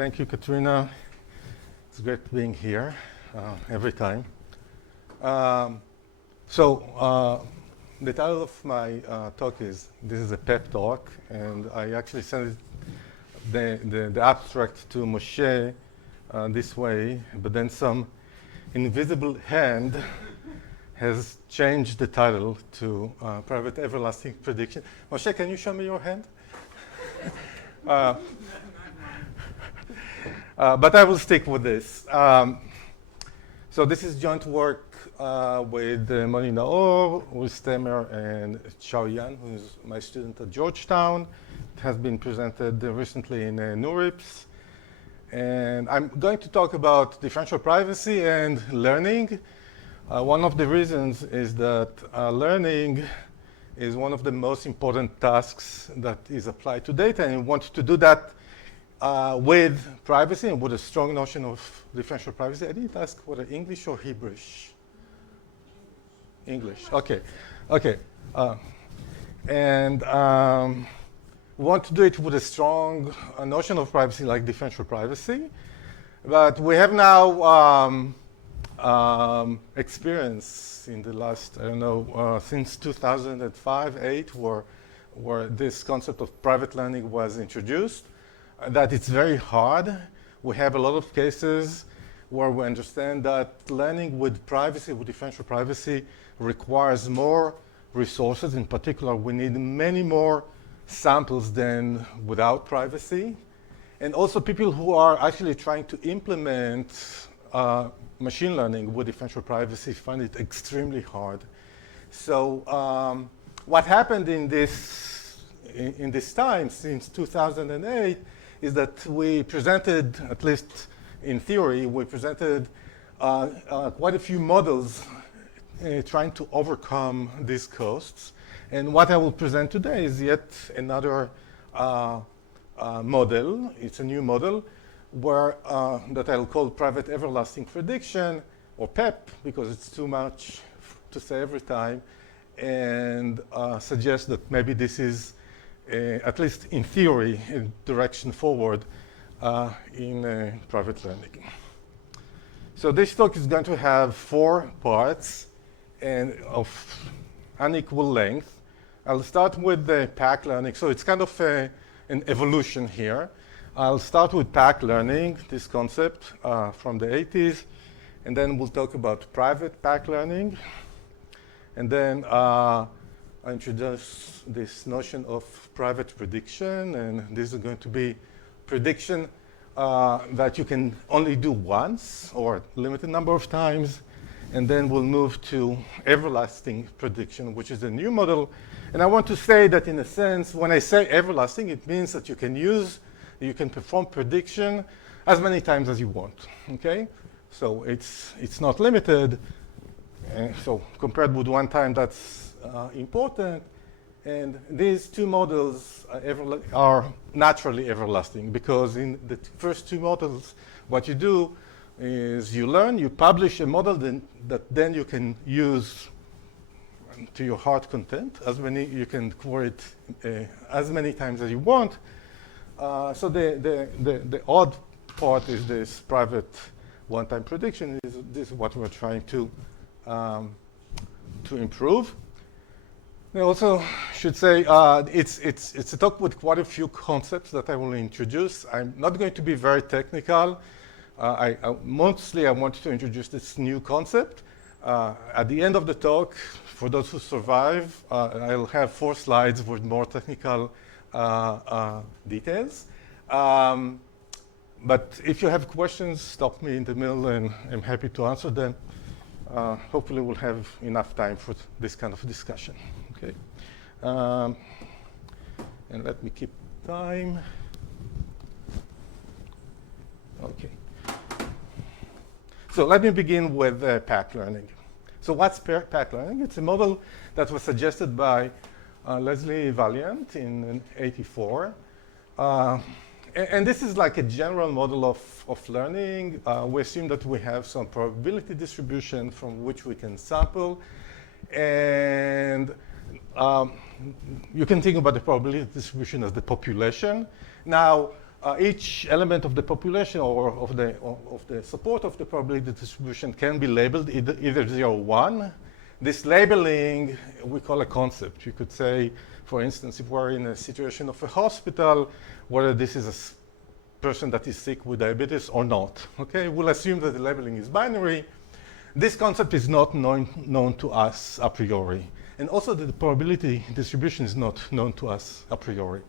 Thank you, Katrina. It's great being here every time. The title of my talk is, this is a PEP talk, and I actually sent the abstract to Moshe this way, but then some invisible hand has changed the title to Private Everlasting Prediction. Moshe, can you show me your hand? But I will stick with this. So this is joint work with Moni Naor, with Stemer, and Xiaoyan, who's my student at Georgetown. It has been presented recently in NeurIPS. And I'm going to talk about differential privacy and learning. One of the reasons is that learning is one of the most important tasks that is applied to data, and we want to do that with privacy and with a strong notion of differential privacy. I didn't ask whether English or Hebrewish. English, okay. Okay. We want to do it with a strong notion of privacy like differential privacy. But we have now experience in the last, I don't know, since 2005, 2008, where this concept of private learning was introduced, that it's very hard. We have a lot of cases where we understand that learning with privacy, with differential privacy, requires more resources. In particular, we need many more samples than without privacy. And also people who are actually trying to implement machine learning with differential privacy find it extremely hard. So what happened in this time, since 2008, is that we presented, at least in theory, we presented quite a few models trying to overcome these costs. And what I will present today is yet another model. It's a new model where that I'll call private everlasting prediction, or PEP, because it's too much to say every time, and suggest that maybe this is, at least in theory, a direction forward in private learning. So this talk is going to have 4 parts and of unequal length. I'll start with the PAC learning. So it's kind of an evolution here. I'll start with PAC learning, this concept from the 80s, and then we'll talk about private PAC learning. And then I introduce this notion of private prediction, and this is going to be prediction that you can only do once or a limited number of times. And then we'll move to everlasting prediction, which is a new model. And I want to say that in a sense, when I say everlasting, it means that you can perform prediction as many times as you want, okay? So it's not limited. So compared with one time, that's important. And these 2 models are naturally everlasting, because in the first 2 models, what you do is you learn, you publish a model that then you can use to your heart content. You can query it as many times as you want. So the odd part is this private one-time prediction. This is what we're trying to improve. I also should say it's a talk with quite a few concepts that I will introduce. I'm not going to be very technical. Mostly I want to introduce this new concept. At the end of the talk, for those who survive, I'll have 4 slides with more technical details. But if you have questions, stop me in the middle, and I'm happy to answer them. Hopefully we'll have enough time for this kind of discussion. Okay. And let me keep time. Okay. So let me begin with PAC learning. So what's PAC learning? It's a model that was suggested by Leslie Valiant in 1984. And this is like a general model of learning. We assume that we have some probability distribution from which we can sample. And you can think about the probability distribution as the population. Now, each element of the population or of the support of the probability distribution can be labeled either 0 or 1. This labeling we call a concept. You could say, for instance, if we're in a situation of a hospital, whether this is a person that is sick with diabetes or not. Okay, we'll assume that the labeling is binary. This concept is not known to us a priori. And also the probability distribution is not known to us a priori.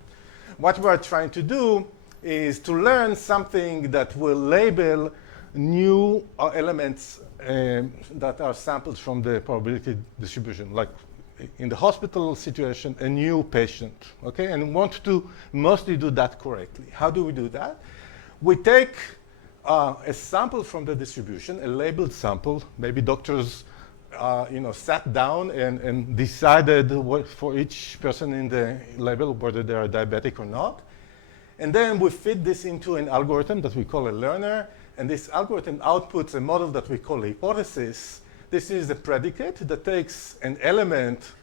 What we're trying to do is to learn something that will label new elements that are sampled from the probability distribution, like in the hospital situation, a new patient, okay? And we want to mostly do that correctly. How do we do that? We take a sample from the distribution, a labeled sample. Maybe doctors sat down and decided what for each person in the label, whether they are diabetic or not. And then we fit this into an algorithm that we call a learner. And this algorithm outputs a model that we call a hypothesis. This is a predicate that takes an element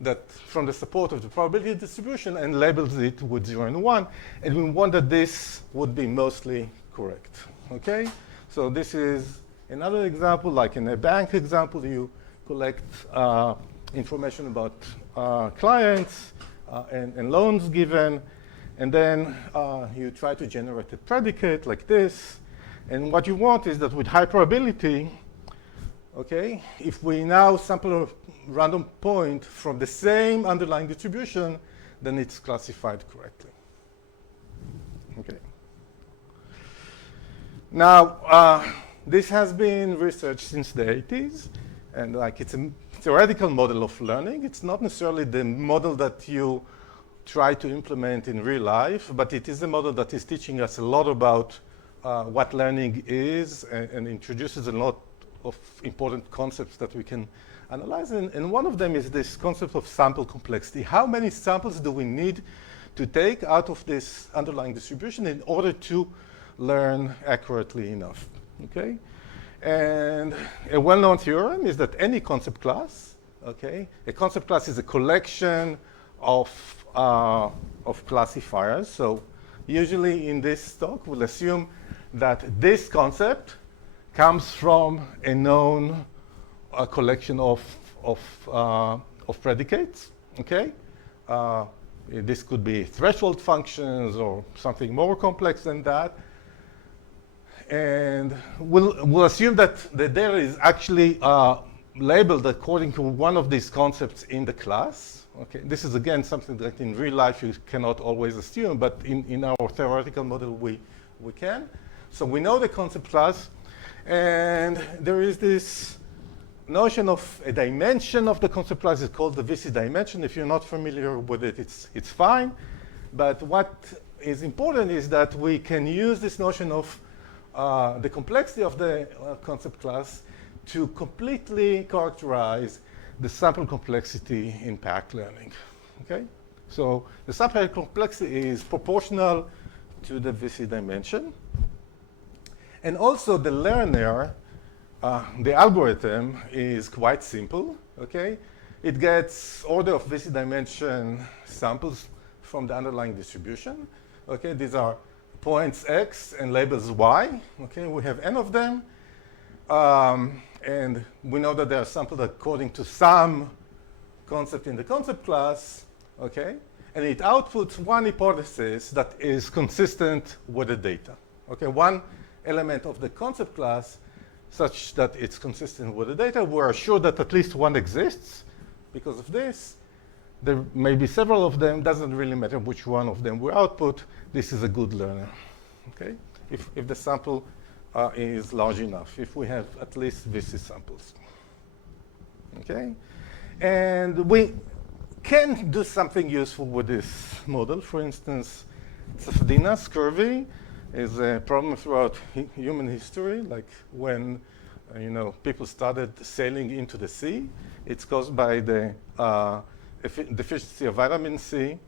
that from the support of the probability distribution and labels it with 0 and 1. And we want that this would be mostly correct. Okay? So this is another example, like in a bank example, you collect information about clients and loans given. And then you try to generate a predicate like this. And what you want is that with high probability, okay, if we now sample a random point from the same underlying distribution, then it's classified correctly. Okay. Now, this has been researched since the 80s. And like it's a theoretical model of learning. It's not necessarily the model that you try to implement in real life, but it is a model that is teaching us a lot about what learning is and introduces a lot of important concepts that we can analyze. And one of them is this concept of sample complexity. How many samples do we need to take out of this underlying distribution in order to learn accurately enough? Okay? And a well-known theorem is that any concept class, okay, a concept class is a collection of classifiers. So usually in this talk, we'll assume that this concept comes from a known collection of predicates, okay? This could be threshold functions or something more complex than that. And we'll assume that the data is actually labeled according to one of these concepts in the class. Okay, this is again something that in real life you cannot always assume, but in our theoretical model we can. So we know the concept class, and there is this notion of a dimension of the concept class. It's called the VC dimension. If you're not familiar with it, it's fine. But what is important is that we can use this notion of the complexity of the concept class to completely characterize the sample complexity in packed learning. Okay? So the sample complexity is proportional to the VC dimension. And also the learner, the algorithm is quite simple. Okay? It gets order of VC dimension samples from the underlying distribution. Okay? These are points x and labels y. Okay? We have n of them. And we know that they are sampled according to some concept in the concept class, okay? And it outputs one hypothesis that is consistent with the data, okay? One element of the concept class such that it's consistent with the data. We're sure that at least one exists. Because of this, there may be several of them. Doesn't really matter which one of them we output. This is a good learner, okay? If the sample is large enough, if we have at least VC samples. Okay? And we can do something useful with this model. For instance, Safdina scurvy is a problem throughout human history, like when people started sailing into the sea. It's caused by the deficiency of vitamin C.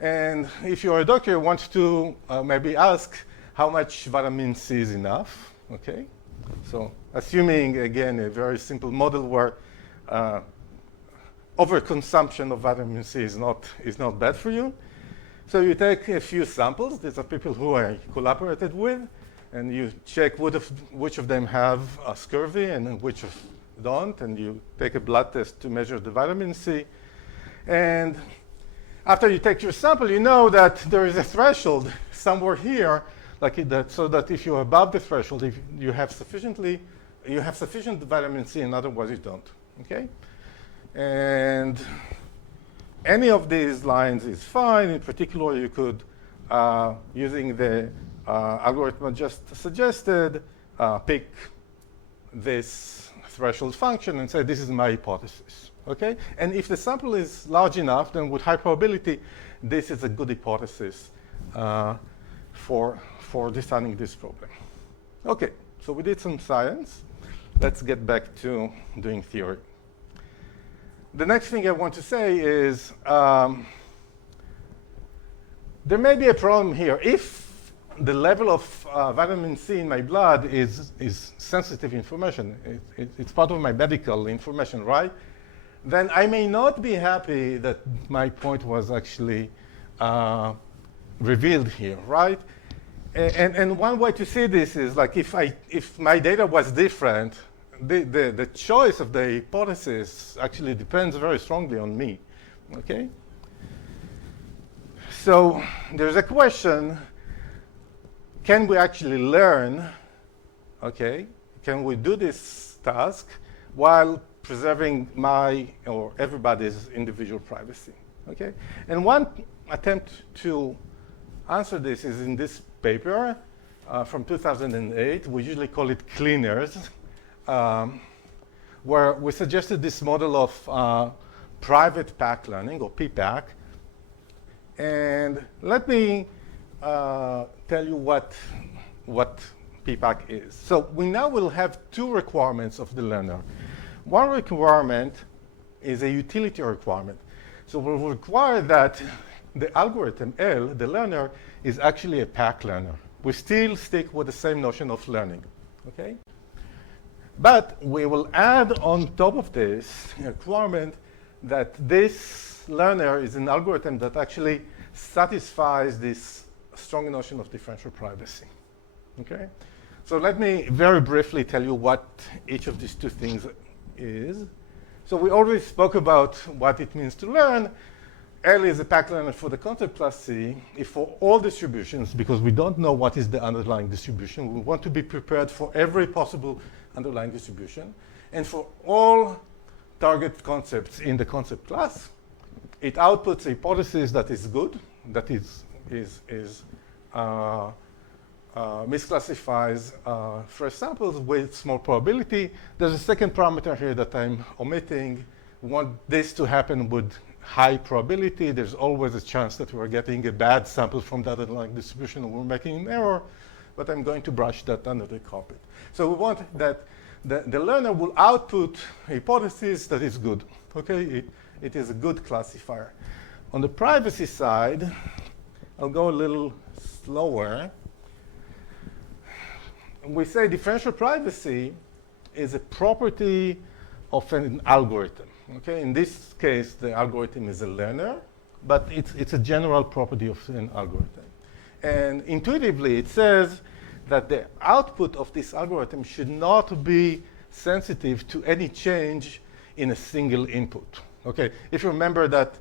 And if you're a doctor, you want to maybe ask, how much vitamin C is enough, okay? So assuming, again, a very simple model where overconsumption of vitamin C is not bad for you, So you take a few samples. These are people who I collaborated with, and you check which of them have scurvy and which don't, and you take a blood test to measure the vitamin C. And after you take your sample, you know that there is a threshold somewhere here, like that, so that if you're above the threshold, if you have sufficient vitamin C, and otherwise you don't. Okay, and any of these lines is fine. In particular, you could, using the algorithm I just suggested, pick this threshold function and say this is my hypothesis. Okay, and if the sample is large enough, then with high probability, this is a good hypothesis for deciding this problem. Okay, so we did some science. Let's get back to doing theory. The next thing I want to say is there may be a problem here. If the level of vitamin C in my blood is sensitive information, it's part of my medical information, right? Then I may not be happy that my point was actually revealed here, right? And one way to see this is like if my data was different, the choice of the hypothesis actually depends very strongly on me, okay? So there's a question, can we actually learn, okay? Can we do this task while preserving my or everybody's individual privacy, okay? And one attempt to answer this is in this paper from 2008. We usually call it cleaners, where we suggested this model of private pack learning, or PPAC. And let me tell you what PPAC is. So we now will have two requirements of the learner. One requirement is a utility requirement. So we'll require that the algorithm, L, the learner, is actually a pack learner. We still stick with the same notion of learning, okay? But we will add on top of this a requirement that this learner is an algorithm that actually satisfies this strong notion of differential privacy, okay? So let me very briefly tell you what each of these two things is. So we already spoke about what it means to learn. L is a pack learner for the concept plus C. If for all distributions, because we don't know what is the underlying distribution, we want to be prepared for every possible underlying distribution. And for all target concepts in the concept class, it outputs a hypothesis that is good, that misclassifies fresh samples with small probability. There's a second parameter here that I'm omitting. We want this to happen with high probability. There's always a chance that we're getting a bad sample from that underlying distribution and we're making an error, but I'm going to brush that under the carpet. So we want that the learner will output a hypothesis that is good, okay? It is a good classifier. On the privacy side, I'll go a little slower. We say differential privacy is a property of an algorithm. Okay, in this case, the algorithm is a learner, but it's a general property of an algorithm. And intuitively, it says that the output of this algorithm should not be sensitive to any change in a single input. Okay, if you remember that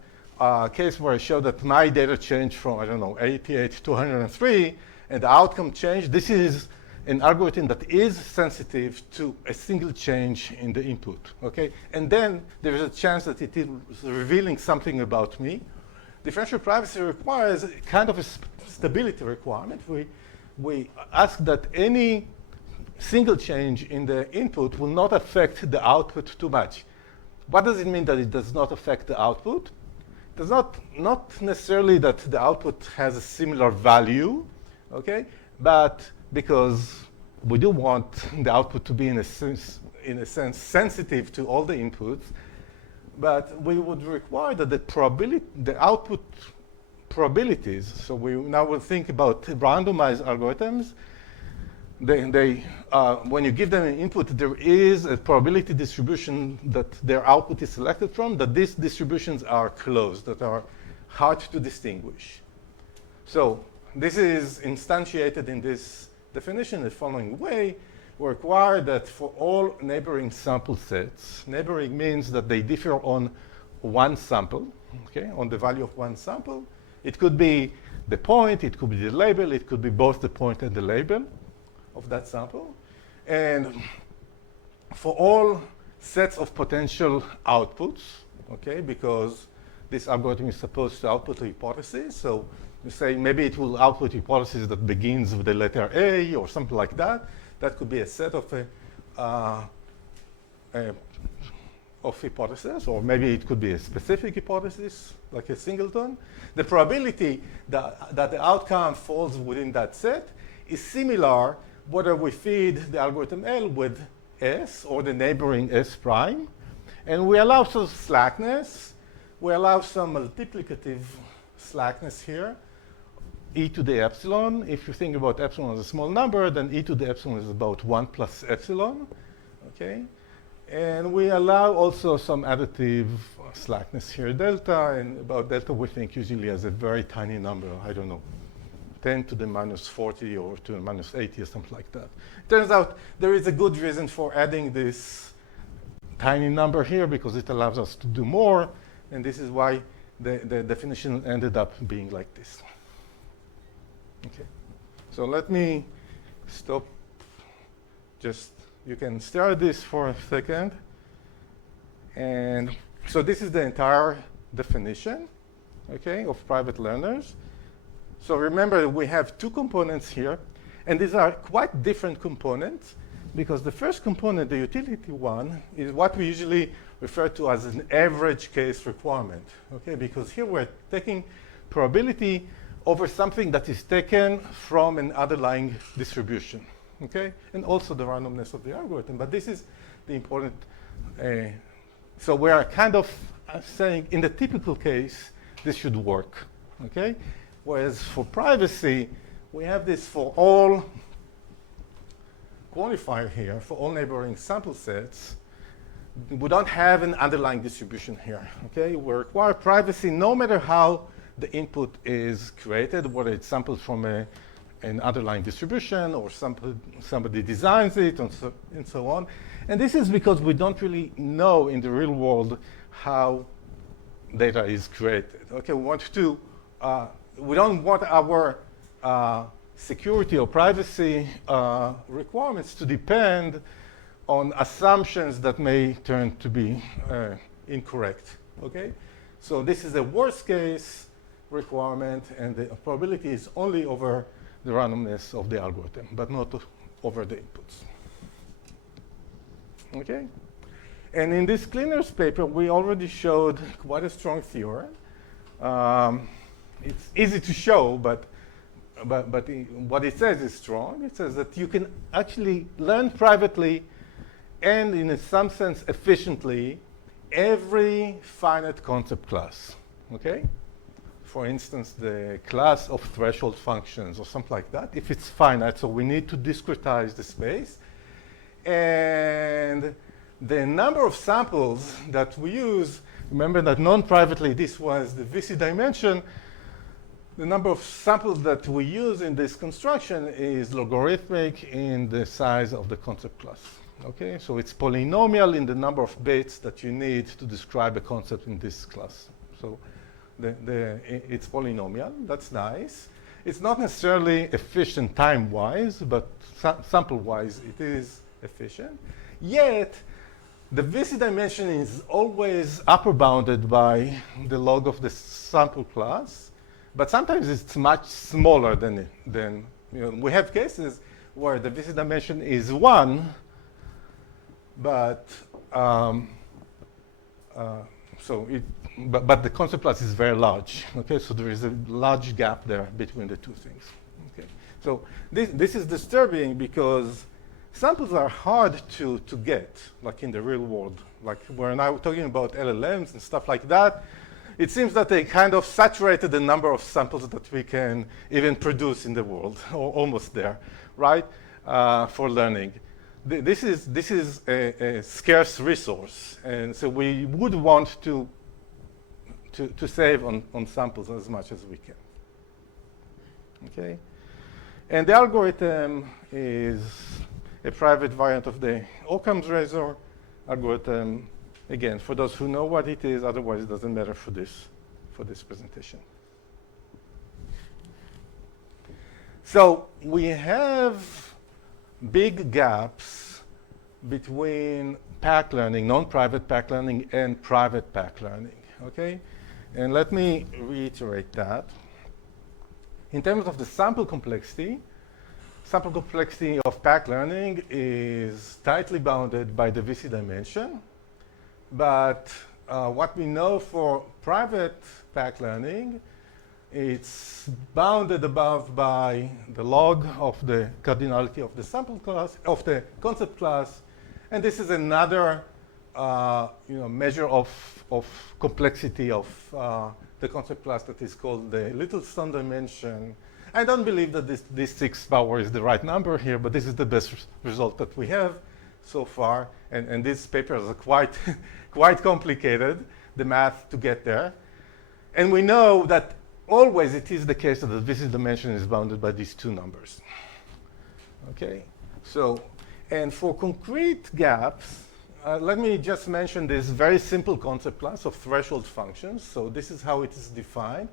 case where I showed that my data changed from, I don't know, 88 to 103, and the outcome changed, this is an algorithm that is sensitive to a single change in the input, okay? And then there is a chance that it is revealing something about me. Differential privacy requires a kind of a stability requirement. We ask that any single change in the input will not affect the output too much. What does it mean that it does not affect the output? It does not necessarily that the output has a similar value, okay? But because we do want the output to be, in a sense, sensitive to all the inputs, but we would require that the output probabilities, so we now will think about randomized algorithms. When you give them an input, there is a probability distribution that their output is selected from, that these distributions are closed, that are hard to distinguish. So this is instantiated in this definition the following way. We require that for all neighboring sample sets, neighboring means that they differ on one sample, okay, on the value of one sample. It could be the point, it could be the label, it could be both the point and the label of that sample. And for all sets of potential outputs, okay, because this algorithm is supposed to output a hypothesis. So you say maybe it will output a hypothesis that begins with the letter A or something like that. That could be a set of hypotheses, or maybe it could be a specific hypothesis, like a singleton. The probability that the outcome falls within that set is similar whether we feed the algorithm L with S or the neighboring S prime. And we allow some slackness. We allow some multiplicative slackness here, e to the epsilon. If you think about epsilon as a small number, then e to the epsilon is about 1 plus epsilon, okay? And we allow also some additive slackness here, delta, and about delta we think usually as a very tiny number, I don't know, 10 to the minus 40 or to the minus 80 or something like that. It turns out there is a good reason for adding this tiny number here because it allows us to do more, and this is why the definition ended up being like this. Okay, so let me stop. Just, you can stare at this for a second. And so this is the entire definition, okay, of private learners. So remember, we have two components here, and these are quite different components because the first component, the utility one, is what we usually refer to as an average case requirement, okay, because here we're taking probability over something that is taken from an underlying distribution, okay, and also the randomness of the algorithm. But this is the important. So we are kind of saying in the typical case, this should work, okay? Whereas for privacy, we have this for all quantifier here, for all neighboring sample sets. We don't have an underlying distribution here, okay? We require privacy no matter how the input is created, whether it's sampled from an underlying distribution or somebody designs it and so on. And this is because we don't really know in the real world how data is created. Okay, we don't want our security or privacy requirements to depend on assumptions that may turn to be incorrect. Okay, so this is a worst case requirement, and the probability is only over the randomness of the algorithm, but not over the inputs. Okay? And in this cleaners paper, we already showed quite a strong theorem. It's easy to show, but what it says is strong. It says that you can actually learn privately and in some sense efficiently every finite concept class. Okay? For instance, the class of threshold functions or something like that, if it's finite, so we need to discretize the space. And the number of samples that we use, remember that non-privately this was the VC dimension, the number of samples that we use in this construction is logarithmic in the size of the concept class. Okay, so it's polynomial in the number of bits that you need to describe a concept in this class. So it's polynomial, that's nice. It's not necessarily efficient time-wise, but sample-wise it is efficient. Yet, the VC dimension is always upper bounded by the log of the sample class, but sometimes it's much smaller than we have cases where the VC dimension is 1, but but the concept class is very large. Okay, so there is a large gap there between the two things. Okay, so this is disturbing because samples are hard to get, like in the real world. Like we're now talking about LLMs and stuff like that. It seems that they kind of saturated the number of samples that we can even produce in the world, or almost there, right? For learning. This is a scarce resource, and so we would want to save on samples as much as we can. Okay? And the algorithm is a private variant of the Occam's razor algorithm. Again, for those who know what it is, otherwise it doesn't matter for this presentation. So we have big gaps between pack learning, non-private pack learning, and private pack learning, okay? And let me reiterate that. In terms of the sample complexity of pack learning is tightly bounded by the VC dimension. But what we know for private pack learning, it's bounded above by the log of the cardinality of the sample class, of the concept class. And this is another measure of complexity of the concept class that is called the Littlestone dimension. I don't believe that this 6 power is the right number here, but this is the best result that we have so far. And these papers are quite, quite complicated, the math to get there. And we know that always it is the case that the VC dimension is bounded by these two numbers. Okay, so, and for concrete gaps, let me just mention this very simple concept class of threshold functions. So this is how it is defined.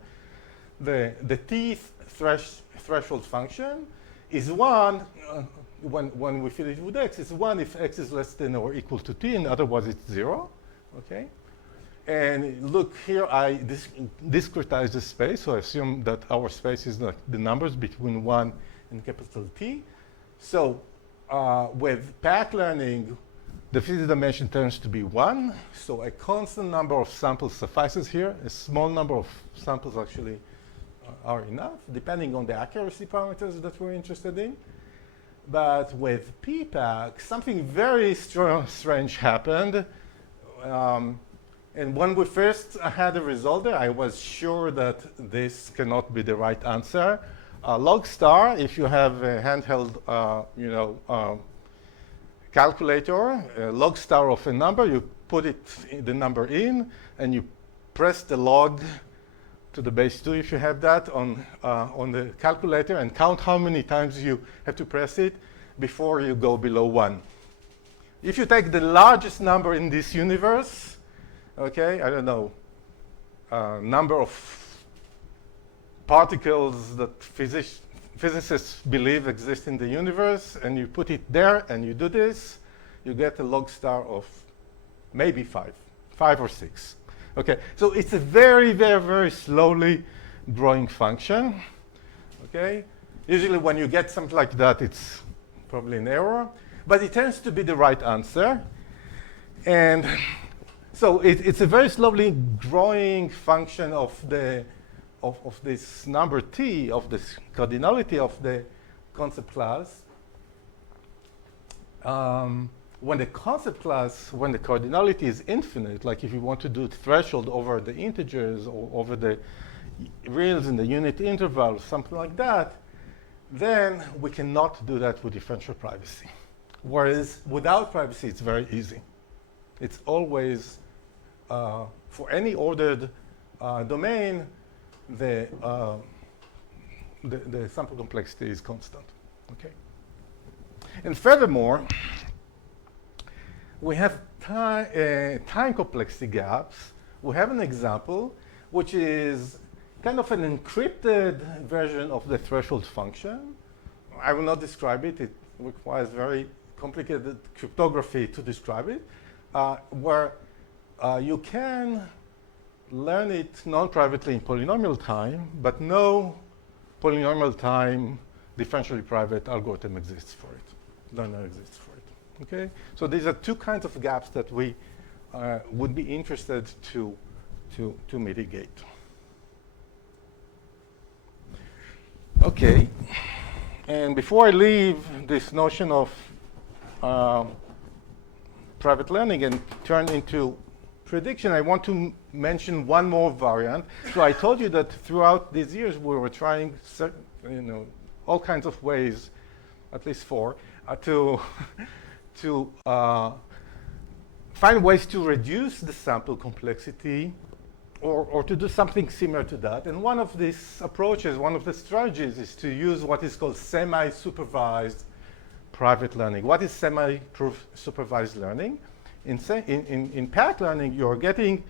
The t threshold function is 1 when we fill it with x. It's 1 if x is less than or equal to t, and otherwise it's 0. Okay. And look here, I discretize the space, so I assume that our space is like the numbers between 1 and capital T. So with pack learning, the physics dimension turns to be 1. So a constant number of samples suffices here. A small number of samples actually are enough, depending on the accuracy parameters that we're interested in. But with PPAC, something very strange happened. And when we first had a result there, I was sure that this cannot be the right answer. Log star, if you have a handheld, calculator, log star of a number, you put the number in, and you press the log to the base 2 if you have that on the calculator, and count how many times you have to press it before you go below 1. If you take the largest number in this universe, okay, I don't know, number of particles that physicists believe exist in the universe, and you put it there and you do this, you get a log star of maybe 5 or 6. Okay, so it's a very, very, very slowly growing function. Okay, usually when you get something like that, it's probably an error, but it tends to be the right answer. And so it's a very slowly growing function of this number t, of this cardinality of the concept class. When the concept class, when the cardinality is infinite, like if you want to do threshold over the integers or over the reals in the unit interval, something like that, then we cannot do that with differential privacy. Whereas without privacy, it's very easy. It's always, for any ordered domain, the sample complexity is constant. Okay. And furthermore, we have time complexity gaps. We have an example, which is kind of an encrypted version of the threshold function. I will not describe it. It requires very complicated cryptography to describe it, where you can learn it non-privately in polynomial time, but no polynomial time differentially private algorithm exists for it. Learner exists for it. Okay? So these are two kinds of gaps that we would be interested to mitigate. Okay. And before I leave this notion of private learning and turn into prediction, I want to mention one more variant. So I told you that throughout these years we were trying, all kinds of ways, at least 4, to find ways to reduce the sample complexity or to do something similar to that. And one of these approaches, one of the strategies is to use what is called semi-supervised private learning. What is semi-supervised learning? In paired learning, you're getting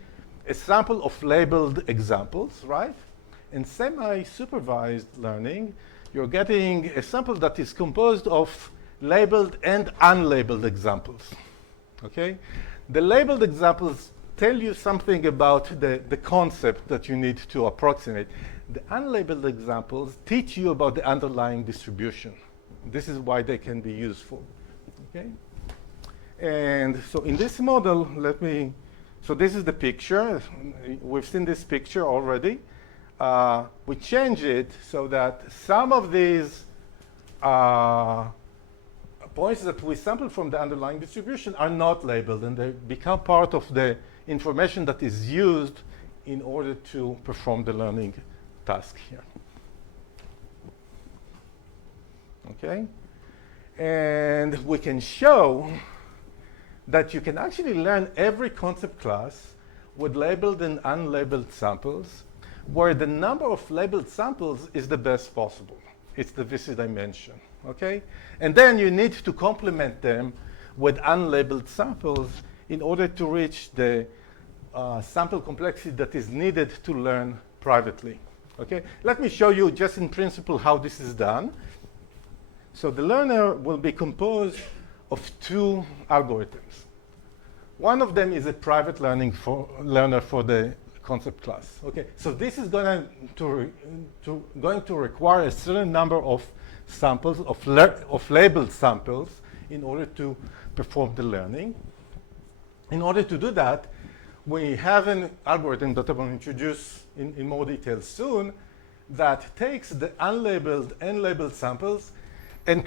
a sample of labeled examples, right? In semi-supervised learning, you're getting a sample that is composed of labeled and unlabeled examples, okay? The labeled examples tell you something about the concept that you need to approximate. The unlabeled examples teach you about the underlying distribution. This is why they can be useful, okay? And so in this model, so this is the picture. We've seen this picture already. We change it so that some of these points that we sample from the underlying distribution are not labeled, and they become part of the information that is used in order to perform the learning task here. Okay? And we can show that you can actually learn every concept class with labeled and unlabeled samples, where the number of labeled samples is the best possible. It's the VC dimension, okay? And then you need to complement them with unlabeled samples in order to reach the sample complexity that is needed to learn privately, okay? Let me show you just in principle how this is done. So the learner will be composed of two algorithms. One of them is a private learner for the concept class. Okay, so this is going to require a certain number of samples, of labeled samples, in order to perform the learning. In order to do that, we have an algorithm that I will introduce in more detail soon that takes the unlabeled and labeled samples and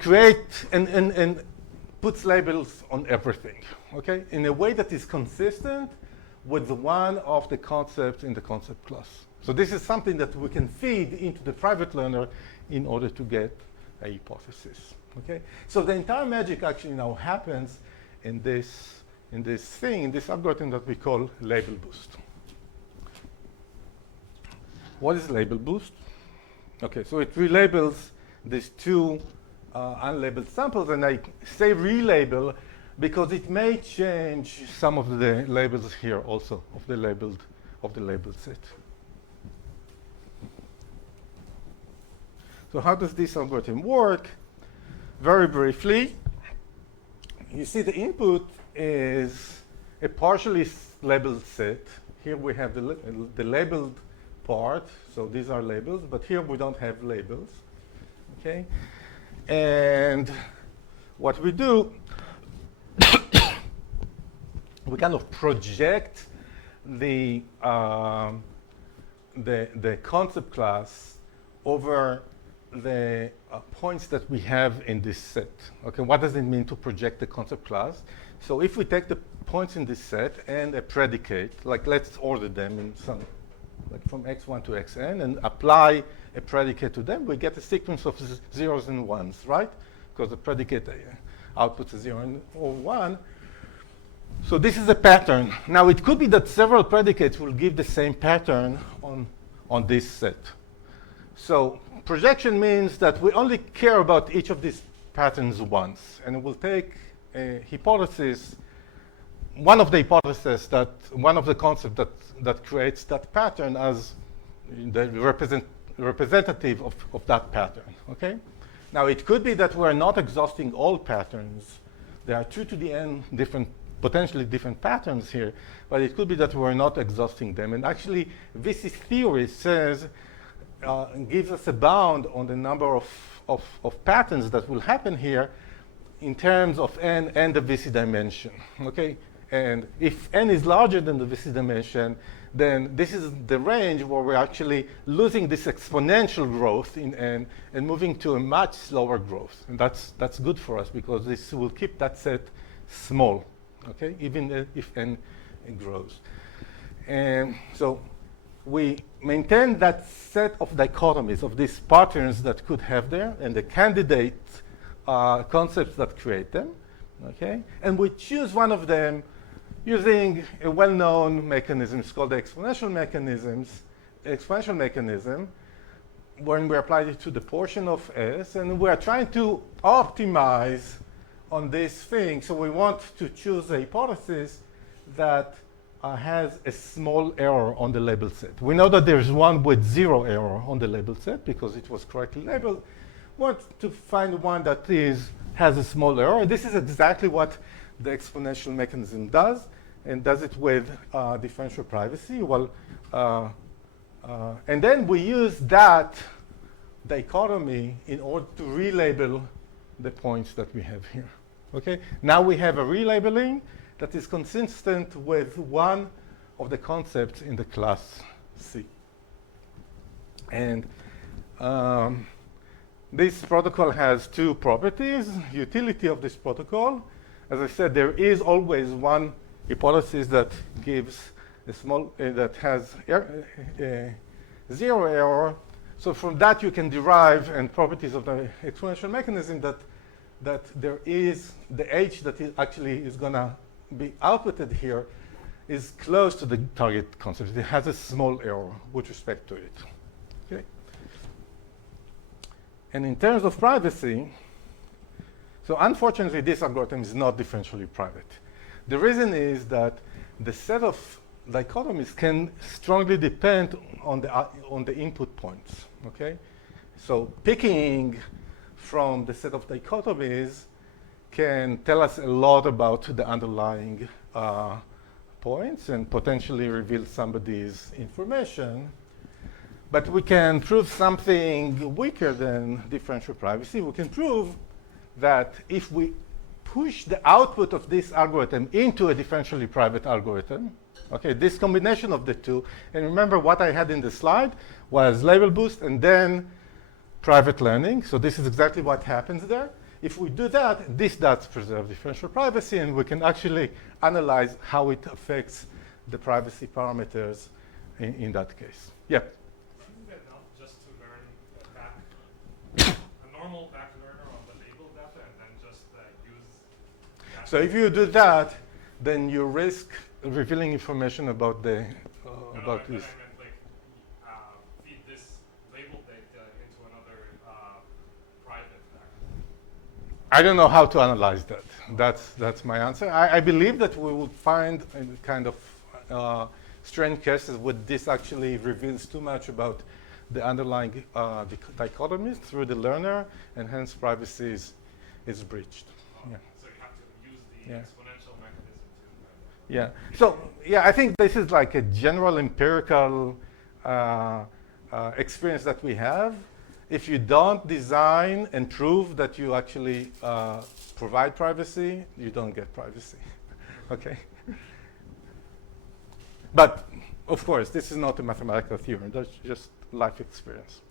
puts labels on everything, okay, in a way that is consistent with one of the concepts in the concept class. So this is something that we can feed into the private learner in order to get a hypothesis, okay? So the entire magic actually now happens in this algorithm that we call label boost. What is label boost? Okay, so it relabels these two unlabeled samples, and I say relabel because it may change some of the labels here also of the labeled set. So how does this algorithm work? Very briefly, you see the input is a partially labeled set. Here we have the labeled part, so these are labels, but here we don't have labels, okay? And what we do, we kind of project the concept class over the points that we have in this set. Okay, what does it mean to project the concept class? So if we take the points in this set and a predicate, like let's order them in some, like from x1 to xn, and apply a predicate to them, we get a sequence of zeros and ones, right? Because the predicate outputs a 0 or 1. So this is a pattern. Now it could be that several predicates will give the same pattern on this set. So projection means that we only care about each of these patterns once, and we'll take a hypothesis, one of the hypotheses that, one of the concepts that creates that pattern as the representative of that pattern, okay? Now it could be that we're not exhausting all patterns. There are 2 to the n potentially different patterns here, but it could be that we're not exhausting them. And actually, VC theory says, gives us a bound on the number of patterns that will happen here in terms of n and the VC dimension, okay? And if n is larger than the VC dimension, then this is the range where we're actually losing this exponential growth in n and moving to a much slower growth. And that's good for us because this will keep that set small, okay, even if n grows. And so we maintain that set of dichotomies of these patterns that could have there and the candidate concepts that create them, okay? And we choose one of them using a well-known mechanism. It's called the exponential mechanism, when we apply it to the portion of S, and we're trying to optimize on this thing. So we want to choose a hypothesis that has a small error on the label set. We know that there's one with 0 error on the label set because it was correctly labeled. We want to find one that has a small error. This is exactly what the exponential mechanism does, and does it with differential privacy. Well, and then we use that dichotomy in order to relabel the points that we have here. Okay? Now we have a relabeling that is consistent with one of the concepts in the class C. And this protocol has two properties. Utility of this protocol. As I said, there is always one hypothesis that gives a small, that has 0 error. So from that you can derive, and properties of the exponential mechanism, that there is the H that is going to be outputted here is close to the target concept. It has a small error with respect to it. Okay. And in terms of privacy, so unfortunately this algorithm is not differentially private. The reason is that the set of dichotomies can strongly depend on the input points. Okay, so picking from the set of dichotomies can tell us a lot about the underlying points and potentially reveal somebody's information. But we can prove something weaker than differential privacy. We can prove that if we push the output of this algorithm into a differentially private algorithm, okay, this combination of the two, and remember what I had in the slide was label boost and then private learning. So this is exactly what happens there. If we do that, this does preserve differential privacy, and we can actually analyze how it affects the privacy parameters in that case. Yeah? Isn't it enough just to learn a normal back learner on the label data and then just use that? So if you do that, then you risk revealing information about the about this. I meant like feed this label data into another private vector. I don't know how to analyze that. That's my answer. I believe that we would find a kind of strange cases where this actually reveals too much about the underlying dichotomies through the learner, and hence privacy is breached. Yeah. So you have to use the exponential mechanism to. Yeah. So yeah, I think this is like a general empirical experience that we have. If you don't design and prove that you actually provide privacy, you don't get privacy. Okay. But of course, this is not a mathematical theorem. That's just life experience.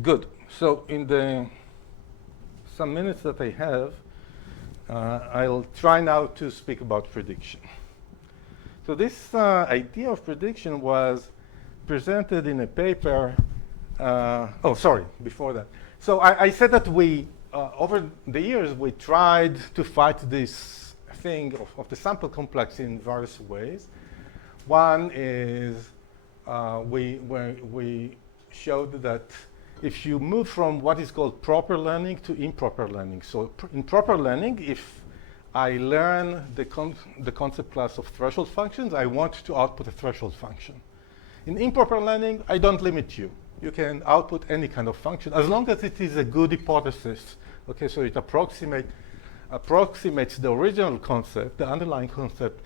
Good. So in the some minutes that I have, I'll try now to speak about prediction. So this idea of prediction was presented in a paper. Before that. So I said that we, over the years, we tried to fight this thing of the sample complex in various ways. One is we showed that if you move from what is called proper learning to improper learning. So in proper learning, if I learn the concept class of threshold functions, I want to output a threshold function. In improper learning, I don't limit you. You can output any kind of function as long as it is a good hypothesis. Okay, so it approximates the original concept, the underlying concept,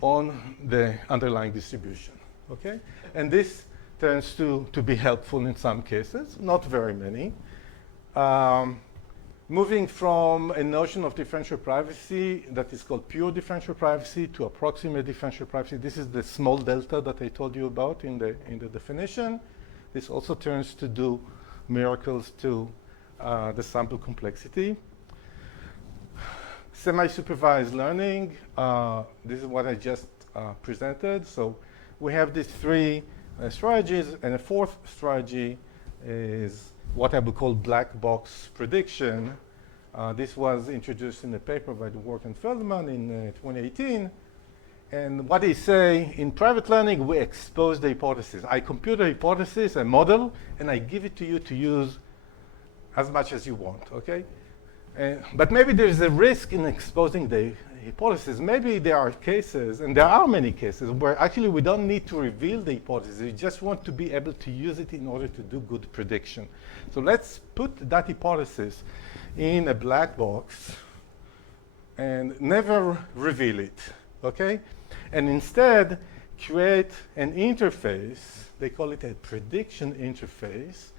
on the underlying distribution. Okay, and this tends to be helpful in some cases, not very many. Moving from a notion of differential privacy that is called pure differential privacy to approximate differential privacy. This is the small delta that I told you about in the definition. This also turns to do miracles to the sample complexity. Semi-supervised learning, this is what I just presented. So we have these three strategies, and a fourth strategy is what I would call black box prediction, This was introduced in a paper by Dwork and Feldman in 2018. And what they say, in private learning, we expose the hypothesis. I compute a hypothesis, a model, and I give it to you to use as much as you want, okay? But maybe there's a risk in exposing the hypothesis. Maybe there are cases, and there are many cases, where actually we don't need to reveal the hypothesis. We just want to be able to use it in order to do good prediction. So let's put that hypothesis in a black box and never reveal it, okay? And instead create an interface, they call it a prediction interface,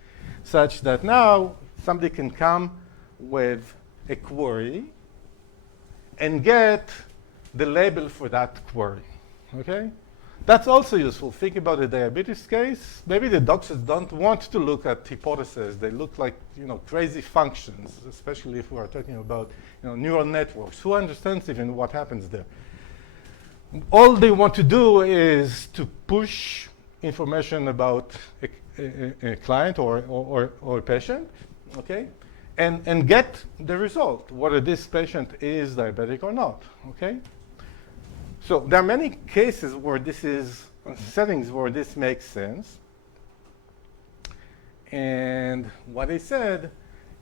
such that now somebody can come with a query and get the label for that query, okay? That's also useful. Think about the diabetes case. Maybe the doctors don't want to look at hypotheses. They look like, crazy functions, especially if we are talking about, neural networks. Who understands even what happens there? All they want to do is to push information about a client or a patient, okay? And get the result, whether this patient is diabetic or not, okay? So there are many cases where this is, settings where this makes sense. And what they said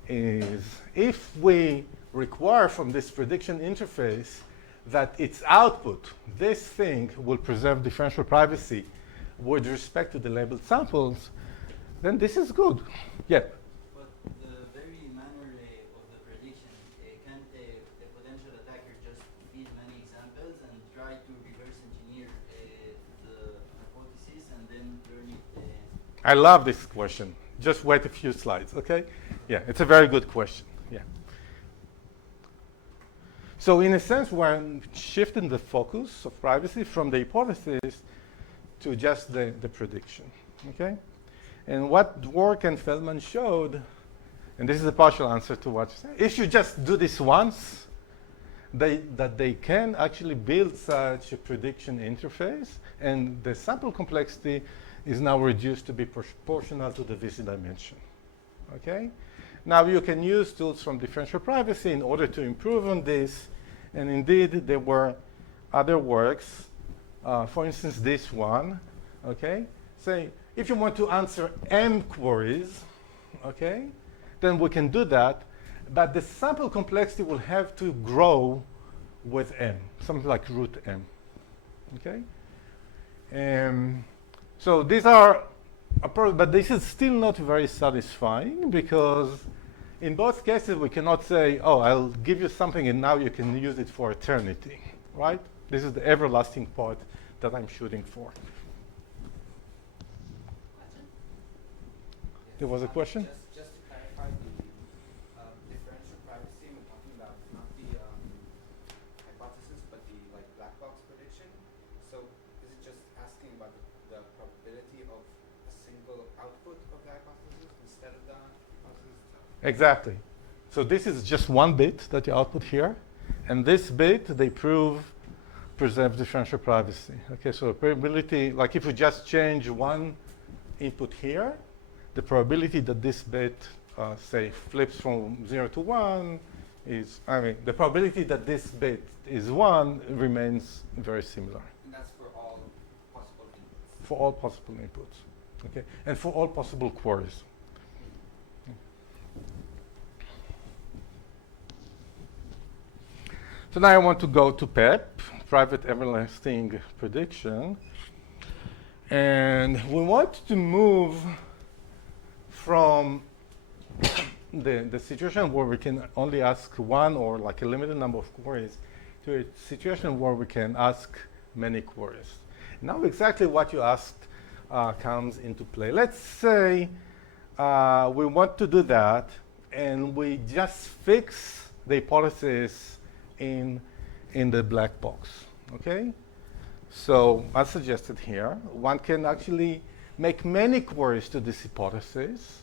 is, if we require from this prediction interface that its output, this thing, will preserve differential privacy with respect to the labeled samples, then this is good. Yeah. But the very manner of the prediction, can't a potential attacker just feed many examples and try to reverse engineer the hypothesis and then learn it? I love this question. Just wait a few slides, okay? Yeah, it's a very good question. Yeah. So in a sense, we're shifting the focus of privacy from the hypothesis to just the prediction, okay? And what Dwork and Feldman showed, and this is a partial answer to what you said, if you just do this once, that they can actually build such a prediction interface, and the sample complexity is now reduced to be proportional to the VC dimension, okay? Now you can use tools from differential privacy in order to improve on this, and indeed there were other works, for instance this one, okay? Say, if you want to answer M queries, okay, then we can do that, but the sample complexity will have to grow with M, something like root M, okay? So these are, but this is still not very satisfying because in both cases we cannot say, oh, I'll give you something and now you can use it for eternity, right? This is the everlasting part that I'm shooting for. There was a question? Just to clarify the differential privacy, we're talking about not the hypothesis, but the black box prediction. So is it just asking about the probability of a single output of the hypothesis instead of the hypothesis itself? Exactly. So this is just one bit that you output here, and this bit they preserves differential privacy. Okay, so probability, like if you just change one input here, the probability that this bit, say, flips from 0 to 1 is, the probability that this bit is 1 remains very similar. And that's for all possible inputs? For all possible inputs, okay? And for all possible queries. So now I want to go to PEP, Private Everlasting Prediction. And we want to move from the situation where we can only ask one or like a limited number of queries to a situation where we can ask many queries. Now exactly what you asked comes into play. Let's say we want to do that and we just fix the hypothesis in the black box, okay? So as suggested here, one can actually make many queries to this hypothesis.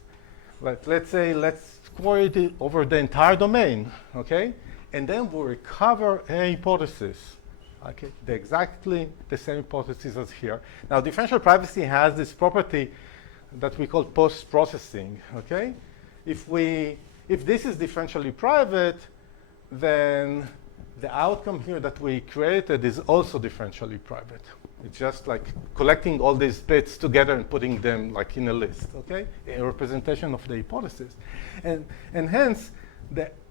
Let's say, let's query it over the entire domain, okay? And then we'll recover a hypothesis, okay? Exactly the same hypothesis as here. Now, differential privacy has this property that we call post-processing, okay? If we if this is differentially private, then the outcome here that we created is also differentially private. It's just like collecting all these bits together and putting them like in a list, okay? A representation of the hypothesis. And hence,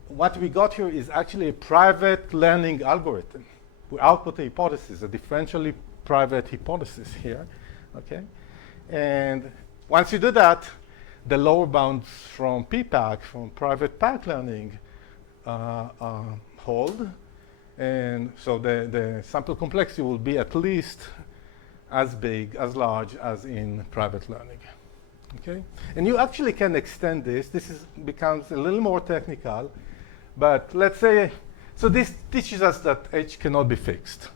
what we got here is actually a private learning algorithm. We output a hypothesis, a differentially private hypothesis here, okay? And once you do that, the lower bounds from PPAC, from private pack learning, hold. And so the sample complexity will be at least as big, as large as in private learning. Okay? And you actually can extend this. Becomes a little more technical. But let's say, so this teaches us that H cannot be fixed.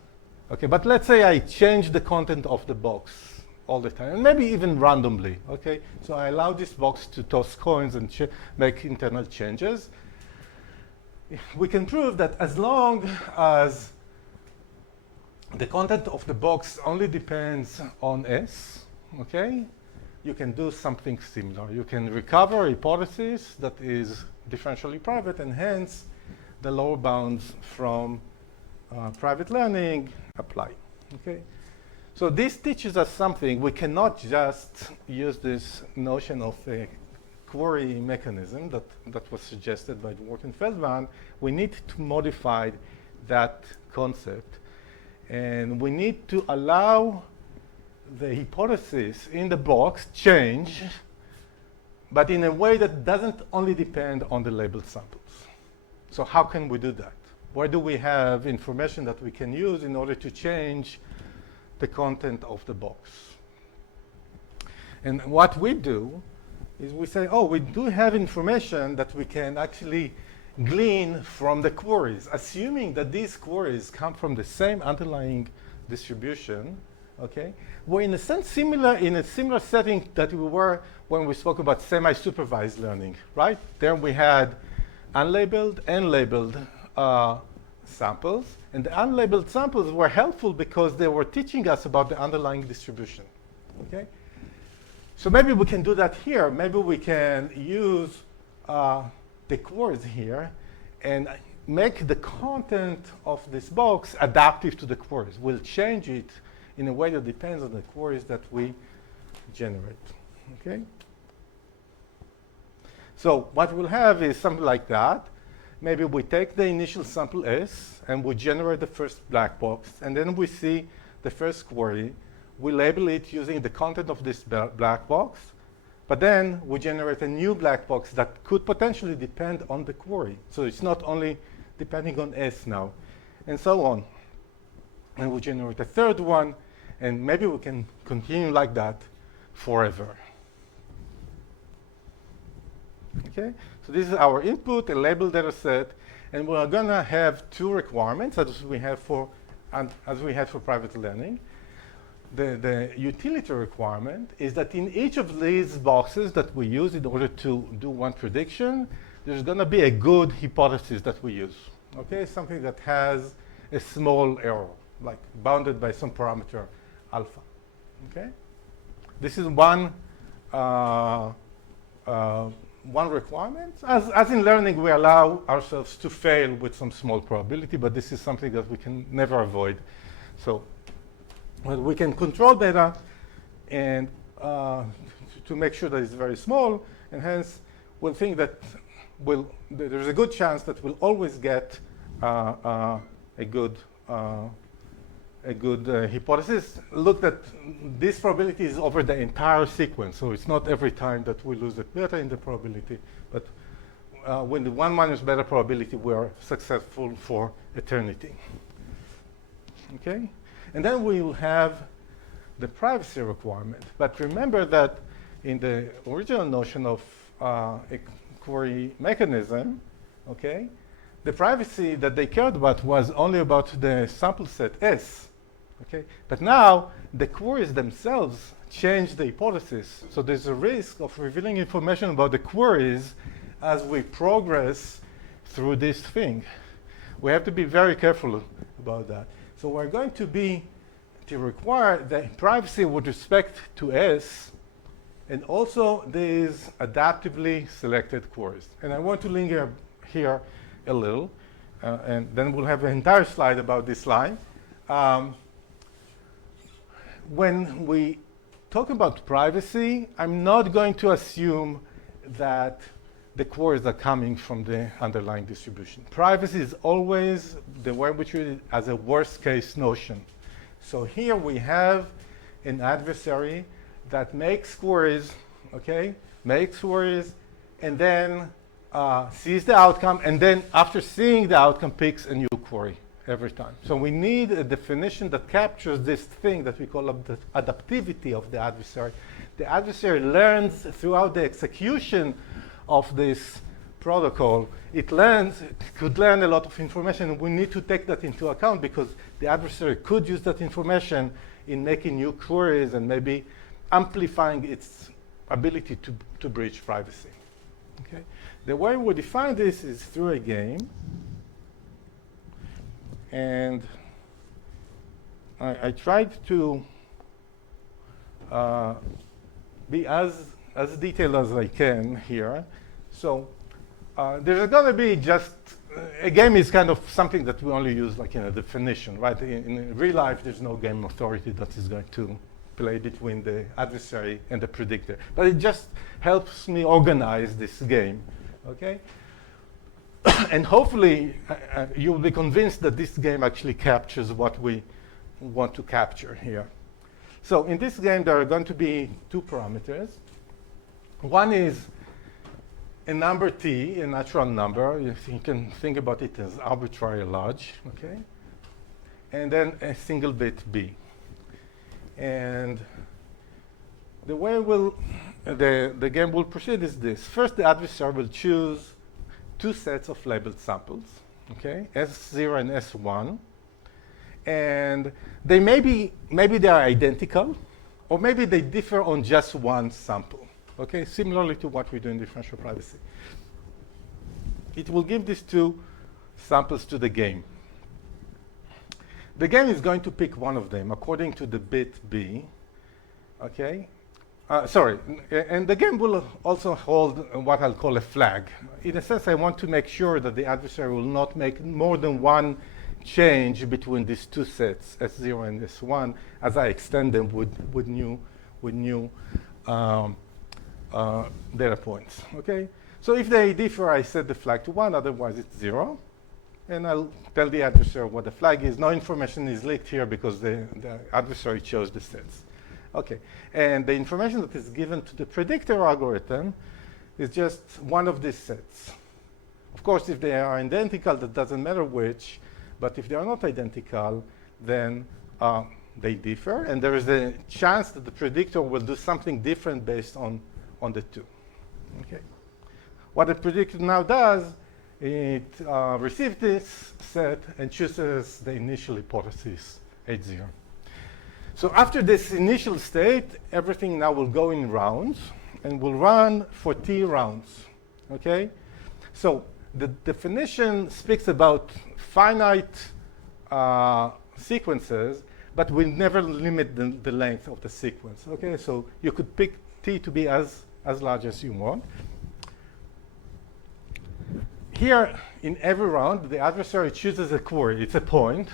Okay, but let's say I change the content of the box all the time, and maybe even randomly. Okay, so I allow this box to toss coins and make internal changes. We can prove that as long as the content of the box only depends on S, okay, you can do something similar. You can recover a hypothesis that is differentially private, and hence the lower bounds from private learning apply. Okay, so this teaches us something. We cannot just use this notion of a query mechanism that was suggested by Dwork and Feldman. We need to modify that concept, and we need to allow the hypothesis in the box change, but in a way that doesn't only depend on the labeled samples. So how can we do that? Where do we have information that we can use in order to change the content of the box? And what we do is we say, oh, we do have information that we can actually glean from the queries, assuming that these queries come from the same underlying distribution. Okay, we're in a sense in a similar setting that we were when we spoke about semi-supervised learning, right? There we had unlabeled and labeled samples, and the unlabeled samples were helpful because they were teaching us about the underlying distribution. Okay, so maybe we can do that here. Maybe we can use the queries here and make the content of this box adaptive to the queries. We'll change it in a way that depends on the queries that we generate. Okay? So what we'll have is something like that. Maybe we take the initial sample S and we generate the first black box, and then we see the first query. We label it using the content of this black box, but then we generate a new black box that could potentially depend on the query. So it's not only depending on S now, and so on. And we generate a third one, and maybe we can continue like that forever. Okay, so this is our input, a labeled data set, and we're going to have two requirements as we have for private learning. The utility requirement is that in each of these boxes that we use in order to do one prediction, there's going to be a good hypothesis that we use. Okay, something that has a small error, like bounded by some parameter alpha. Okay, this is one requirement. As in learning, we allow ourselves to fail with some small probability, but this is something that we can never avoid. So well, we can control data and to make sure that it's very small, and hence we'll think that there's a good chance that we'll always get a good hypothesis. Look, that this probability is over the entire sequence, so it's not every time that we lose a beta in the probability, but when the 1 minus beta probability, we are successful for eternity. Okay, and then we will have the privacy requirement. But remember that in the original notion of a query mechanism, okay, the privacy that they cared about was only about the sample set S. Okay, but now the queries themselves change the hypothesis. So there's a risk of revealing information about the queries as we progress through this thing. We have to be very careful about that. So we're going to require the privacy with respect to S and also these adaptively selected queries. And I want to linger here a little, and then we'll have an entire slide about this line. When we talk about privacy, I'm not going to assume that the queries are coming from the underlying distribution. Privacy is always the way we treat it as a worst case notion. So here we have an adversary that makes queries, okay? Makes queries, and then sees the outcome, and then after seeing the outcome, picks a new query every time. So we need a definition that captures this thing that we call the adaptivity of the adversary. The adversary learns throughout the execution of this protocol. It could learn a lot of information, and we need to take that into account because the adversary could use that information in making new queries and maybe amplifying its ability to breach privacy. Okay? The way we define this is through a game. And I tried to be as detailed as I can here. So there's going to be just a game is kind of something that we only use like in a definition, right? In real life, there's no game authority that is going to play between the adversary and the predictor. But it just helps me organize this game, okay? And hopefully, you'll be convinced that this game actually captures what we want to capture here. So in this game, there are going to be two parameters. One is a number t, a natural number. You can think about it as arbitrary large, okay? And then a single bit b. And the way the game will proceed is this. First, the adversary will choose two sets of labeled samples, okay, S0 and S1. And they maybe they are identical, or maybe they differ on just one sample, okay, similarly to what we do in differential privacy. It will give these two samples to the game. The game is going to pick one of them according to the bit B, okay? And the game will also hold what I'll call a flag. In a sense, I want to make sure that the adversary will not make more than one change between these two sets, S0 and S1, as I extend them with new data points, okay? So if they differ, I set the flag to 1, otherwise it's 0. And I'll tell the adversary what the flag is. No information is leaked here because the adversary chose the sets. Okay, and the information that is given to the predictor algorithm is just one of these sets. Of course, if they are identical, that doesn't matter which, but if they are not identical, then they differ, and there is a chance that the predictor will do something different based on the two. Okay. What the predictor now does, it receives this set and chooses the initial hypothesis, H0. So after this initial state, everything now will go in rounds and will run for t rounds, okay? So the definition speaks about finite sequences, but will never limit the length of the sequence, okay? So you could pick t to be as large as you want. Here, in every round, the adversary chooses a query. It's a point,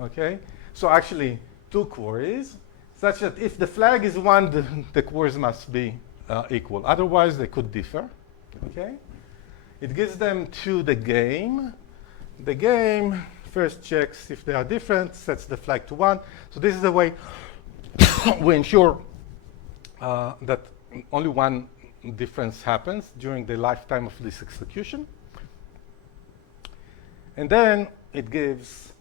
okay? So actually, two queries, such that if the flag is 1, the queries must be equal. Otherwise, they could differ, okay? It gives them to the game. The game first checks if they are different, sets the flag to 1. So this is the way we ensure that only one difference happens during the lifetime of this execution. And then it gives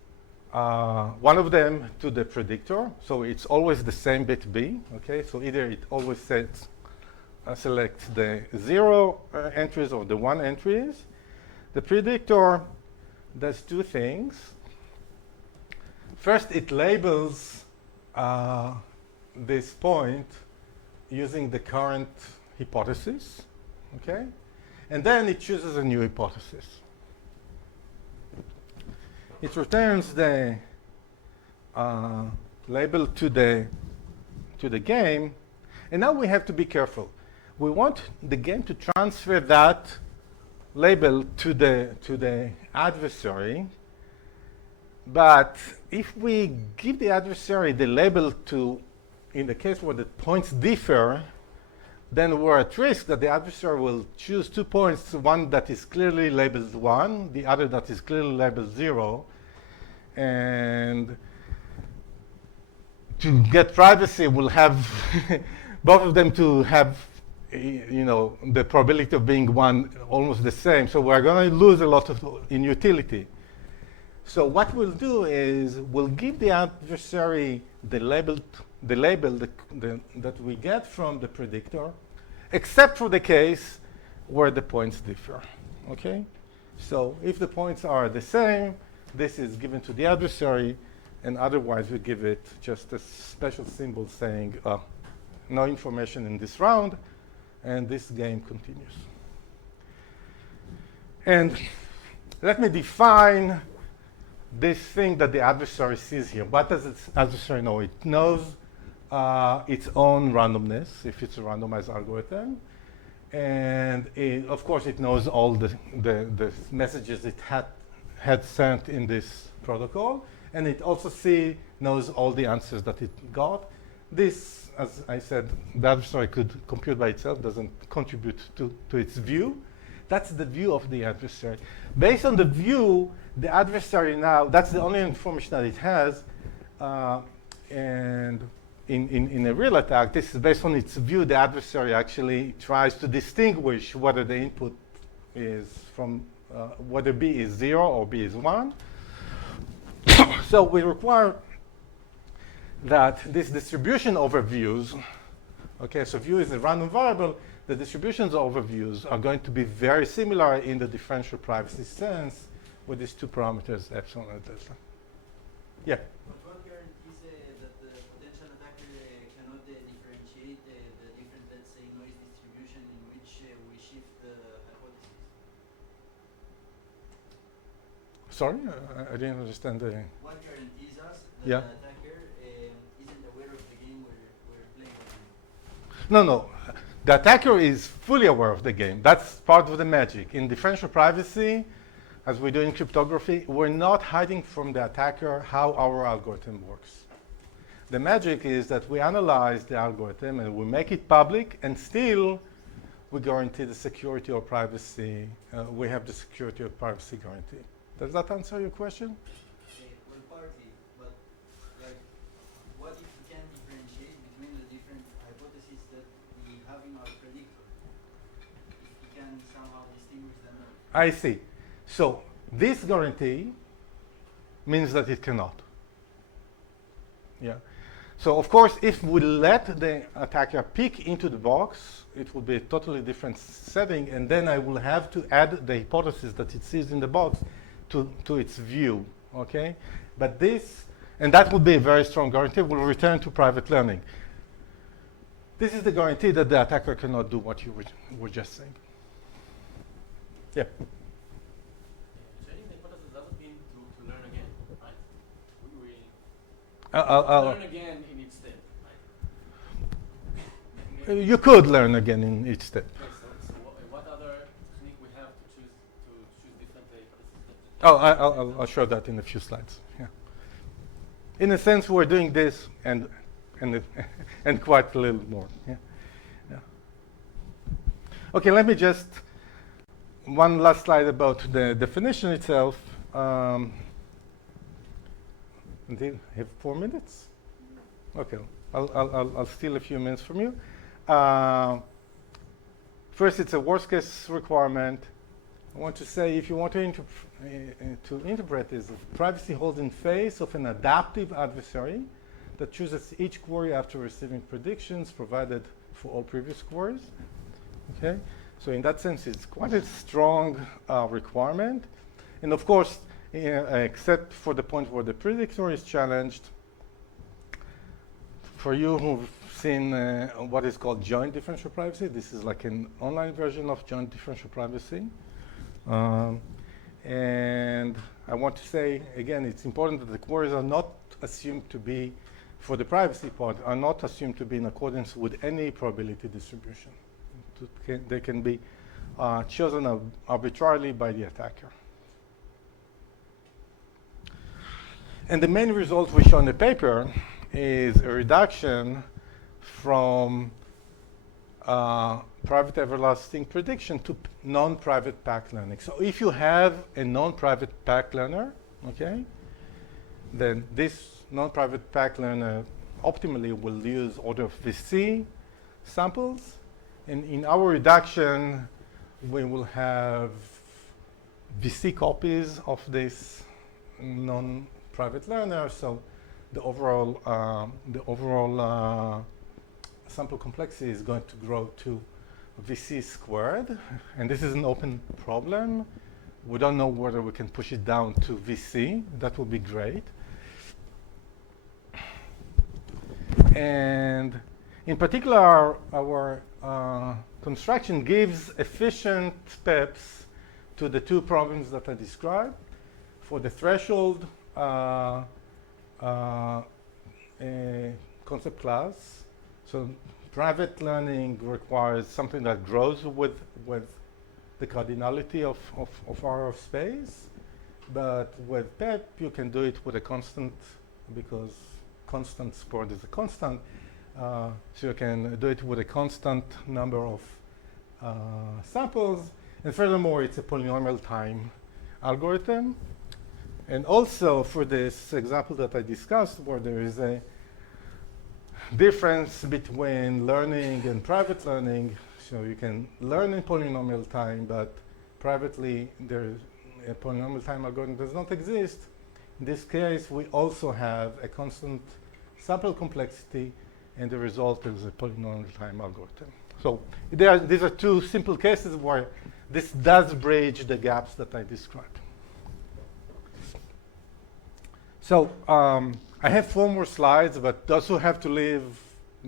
one of them to the predictor. So it's always the same bit B, okay? So either it always selects the 0 entries or the 1 entries. The predictor does two things. First, it labels this point using the current hypothesis, okay? And then it chooses a new hypothesis. It returns the label to the game, And now we have to be careful. We want the game to transfer that label to the adversary. But if we give the adversary the label to, in the case where the points differ, then we're at risk that the adversary will choose 2 points, one that is clearly labeled 1, the other that is clearly labeled 0. And to get privacy, we'll have both of them to have, the probability of being 1 almost the same. So we're going to lose a lot in utility. So what we'll do is we'll give the adversary the label that we get from the predictor, except for the case where the points differ. Okay? So if the points are the same, this is given to the adversary, and otherwise we give it just a special symbol saying no information in this round, and this game continues. And let me define this thing that the adversary sees here. What does the adversary know? It knows its own randomness, if it's a randomized algorithm. And of course, it knows all the messages it had sent in this protocol. And it also knows all the answers that it got. This, as I said, the adversary could compute by itself, doesn't contribute to its view. That's the view of the adversary. Based on the view, the adversary now, that's the only information that it has. And in a real attack, this is based on its view, the adversary actually tries to distinguish whether the input is from, whether B is 0 or B is 1. So we require that this distribution over views, okay, so view is a random variable, the distributions over views are going to be very similar in the differential privacy sense with these 2 parameters, epsilon and delta. Yeah? But what guarantees that the potential attacker cannot differentiate the different, let's say, noise distribution in which we shift the hypothesis? Sorry, I didn't understand the. What guarantees us that Yeah. the attacker isn't aware of the game we're playing? No. The attacker is fully aware of the game. That's part of the magic. In differential privacy, as we do in cryptography, we're not hiding from the attacker how our algorithm works. The magic is that we analyze the algorithm and we make it public, and still we guarantee the security or privacy. We have the security or privacy guarantee. Does that answer your question? Well, partly, but like, what if we can differentiate between the different hypotheses that we have in our predictor? If we can somehow distinguish them. I see. So this guarantee means that it cannot. Yeah. So of course, if we let the attacker peek into the box, it will be a totally different setting, and then I will have to add the hypothesis that it sees in the box to its view, okay? But this, and that would be a very strong guarantee. We'll return to private learning. This is the guarantee that the attacker cannot do what you were just saying. Yeah. Changing the hypothesis doesn't mean to learn again, right? We I'll learn again in each step, right? You could learn again in each step. Okay, so what other technique we have to choose different hypotheses? Oh, I'll show that in a few slides. Yeah. In a sense, we're doing this and quite a little more. Yeah. Yeah. Okay, let me just one last slide about the definition itself. Do you have 4 minutes? Okay, I'll steal a few minutes from you. First, it's a worst case requirement. I want to say, if you want to interpret this, privacy holds in face of an adaptive adversary that chooses each query after receiving predictions provided for all previous queries. Okay, so in that sense, it's quite a strong requirement. And of course, except for the point where the predictor is challenged, for you who've seen what is called joint differential privacy, this is like an online version of joint differential privacy. And I want to say, again, it's important that the queries are not assumed to be for the privacy part, are not assumed to be in accordance with any probability distribution. They can be chosen arbitrarily by the attacker. And the main result we show in the paper is a reduction from private everlasting prediction to non-private pack learning. So if you have a non-private pack learner, okay, then this non-private pack learner optimally will use order of VC samples. And in our reduction, we will have VC copies of this non-private learner. So the overall sample complexity is going to grow to VC squared. And this is an open problem. We don't know whether we can push it down to VC. That would be great. And in particular, our construction gives efficient PEPs to the two problems that I described. For the threshold concept class, so private learning requires something that grows with the cardinality of our space. But with PEP, you can do it with a constant, because constant squared is a constant. So you can do it with a constant number of samples. And furthermore, it's a polynomial time algorithm. And also for this example that I discussed, where there is a difference between learning and private learning, so you can learn in polynomial time, but privately there's a polynomial time algorithm does not exist. In this case, we also have a constant sample complexity, and the result is a polynomial time algorithm. So these are two simple cases where this does bridge the gaps that I described. So I have 4 more slides, but those who have to leave,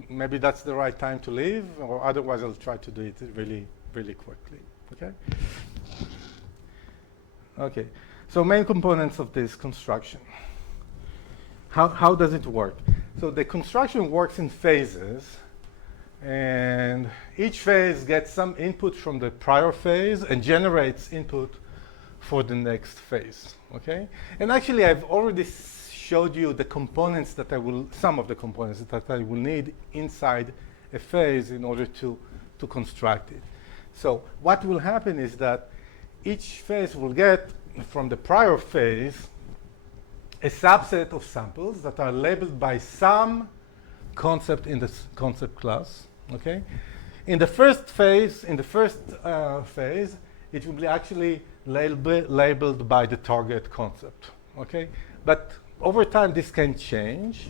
maybe that's the right time to leave, or otherwise I'll try to do it really, really quickly. Okay? Okay. So main components of this construction. How does it work? So the construction works in phases, and each phase gets some input from the prior phase and generates input for the next phase, okay? And actually, I've already showed you the components that some of the components that I will need inside a phase in order to construct it. So what will happen is that each phase will get from the prior phase a subset of samples that are labeled by some concept in the concept class, okay? In the first phase, it will be actually labeled by the target concept, okay? But over time, this can change,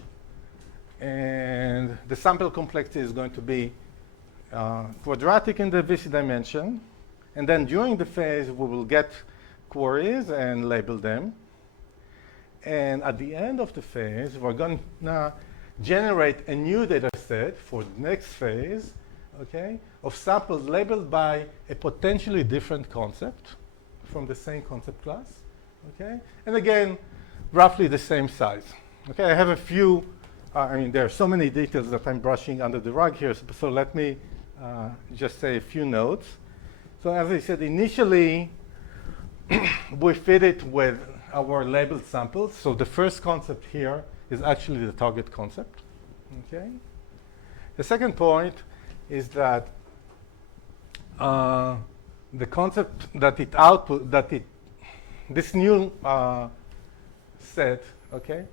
and the sample complexity is going to be quadratic in the VC dimension, and then during the phase, we will get queries and label them. And at the end of the phase, we're going to generate a new data set for the next phase, okay, of samples labeled by a potentially different concept from the same concept class, okay? And again, roughly the same size, okay? I have a few, there are so many details that I'm brushing under the rug here, so let me just say a few notes. So as I said, initially, we fit it with our labeled samples. So the first concept here is actually the target concept, okay? The second point is that the concept that this new set, okay,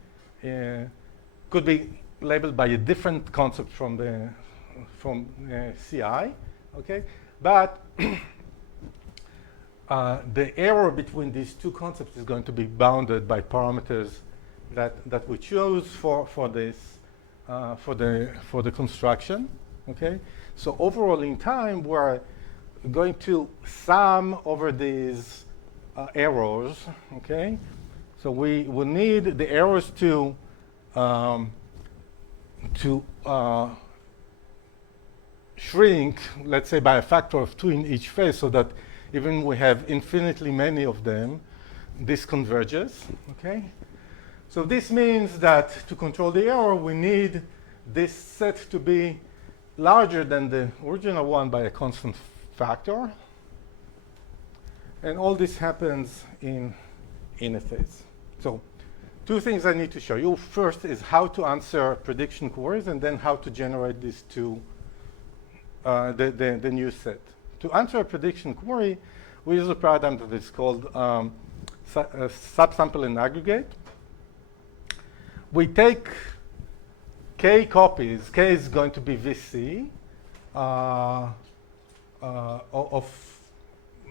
could be labeled by a different concept from CI, okay? But the error between these two concepts is going to be bounded by parameters that we choose for the construction, okay? So overall in time, we're going to sum over these errors, okay? So we will need the errors to shrink, let's say by a factor of 2 in each phase, so that even we have infinitely many of them, this converges, okay? So this means that to control the error, we need this set to be larger than the original one by a constant factor. And all this happens in a phase. So two things I need to show you. First is how to answer prediction queries, and then how to generate these two, the new set. To answer a prediction query, we use a paradigm that is called subsample and aggregate. We take k copies. K is going to be VC of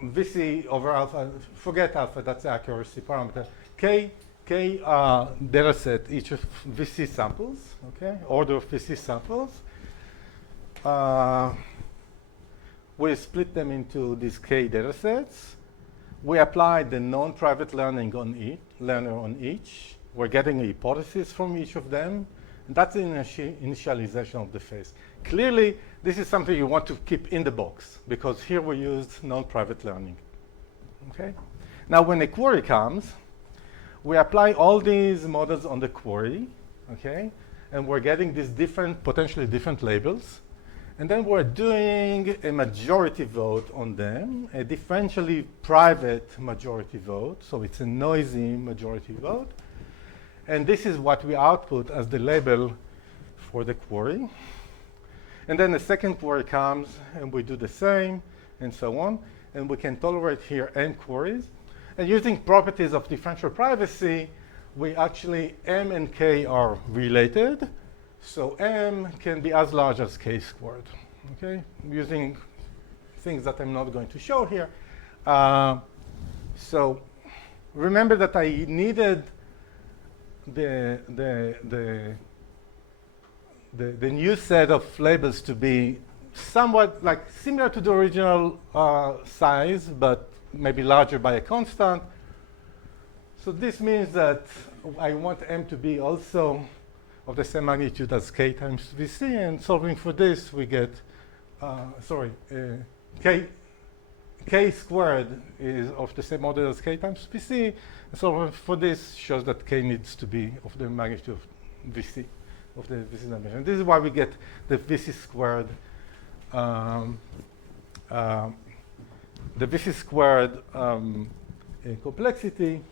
VC over alpha. Forget alpha, that's the accuracy parameter. K data set, each of VC samples, okay? Order of VC samples. We split them into these k data sets. We apply the non-private learner on each. We're getting a hypothesis from each of them. And that's the initialization of the phase. Clearly, this is something you want to keep in the box, because here we used non-private learning. Okay? Now, when a query comes, we apply all these models on the query, okay? And we're getting these potentially different labels. And then we're doing a majority vote on them, a differentially private majority vote. So it's a noisy majority vote. And this is what we output as the label for the query. And then the second query comes, and we do the same, and so on. And we can tolerate here n queries. And using properties of differential privacy, we actually, m and k are related. So m can be as large as k squared, okay? Using things that I'm not going to show here. So remember that I needed the new set of labels to be somewhat like similar to the original size, but maybe larger by a constant. So this means that I want m to be also of the same magnitude as k times vc, and solving for this we get, k squared is of the same order as k times vc, and so for this shows that k needs to be of the magnitude of vc, of the vc dimension. This is why we get the vc squared, complexity.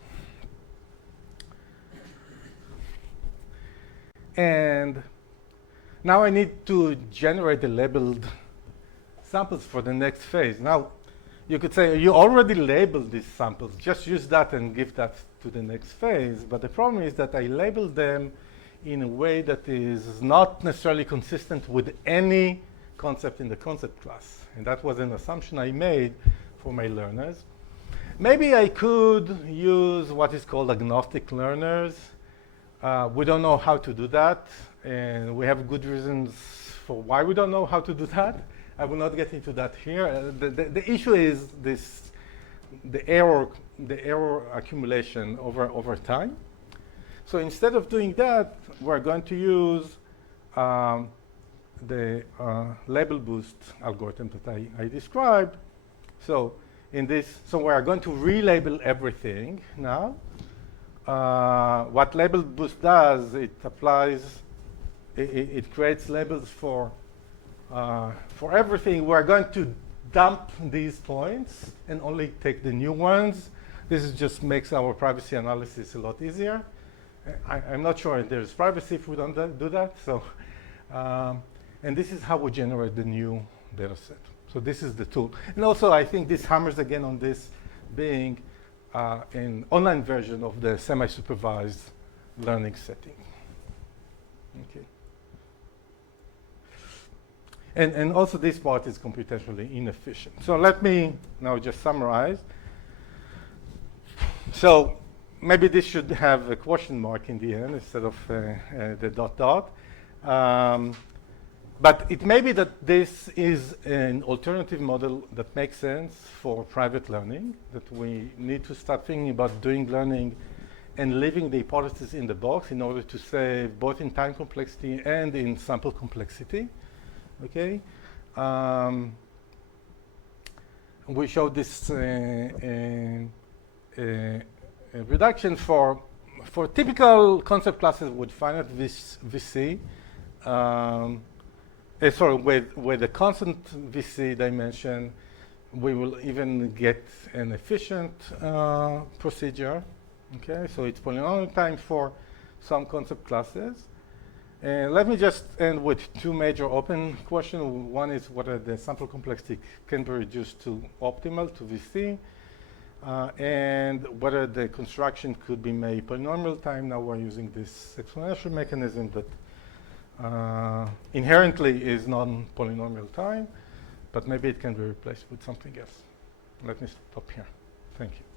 And now I need to generate the labeled samples for the next phase. Now, you could say, you already labeled these samples. Just use that and give that to the next phase. But the problem is that I labeled them in a way that is not necessarily consistent with any concept in the concept class. And that was an assumption I made for my learners. Maybe I could use what is called agnostic learners. We don't know how to do that, and we have good reasons for why we don't know how to do that. I will not get into that here. The issue is the error accumulation over time. So instead of doing that, we're going to use the label boost algorithm that I described. So we are going to relabel everything now. What label boost does, it creates labels for everything. We're going to dump these points and only take the new ones. This just makes our privacy analysis a lot easier. I'm not sure if there's privacy if we don't do that. So, and this is how we generate the new data set. So this is the tool. And also, I think this hammers again on this being an online version of the semi-supervised learning setting. Okay. And also this part is computationally inefficient. So let me now just summarize. So maybe this should have a question mark in the end instead of the dot dot. But it may be that this is an alternative model that makes sense for private learning, that we need to start thinking about doing learning and leaving the hypothesis in the box in order to save both in time complexity and in sample complexity. Okay? We showed this reduction for for typical concept classes with finite VC, sorry, with a constant VC dimension, we will even get an efficient procedure. Okay, so it's polynomial time for some concept classes. And let me just end with two major open questions. One is whether the sample complexity can be reduced to optimal, to VC, and whether the construction could be made polynomial time. Now we're using this exponential mechanism that inherently is non-polynomial time, but maybe it can be replaced with something else. Let me stop here. Thank you.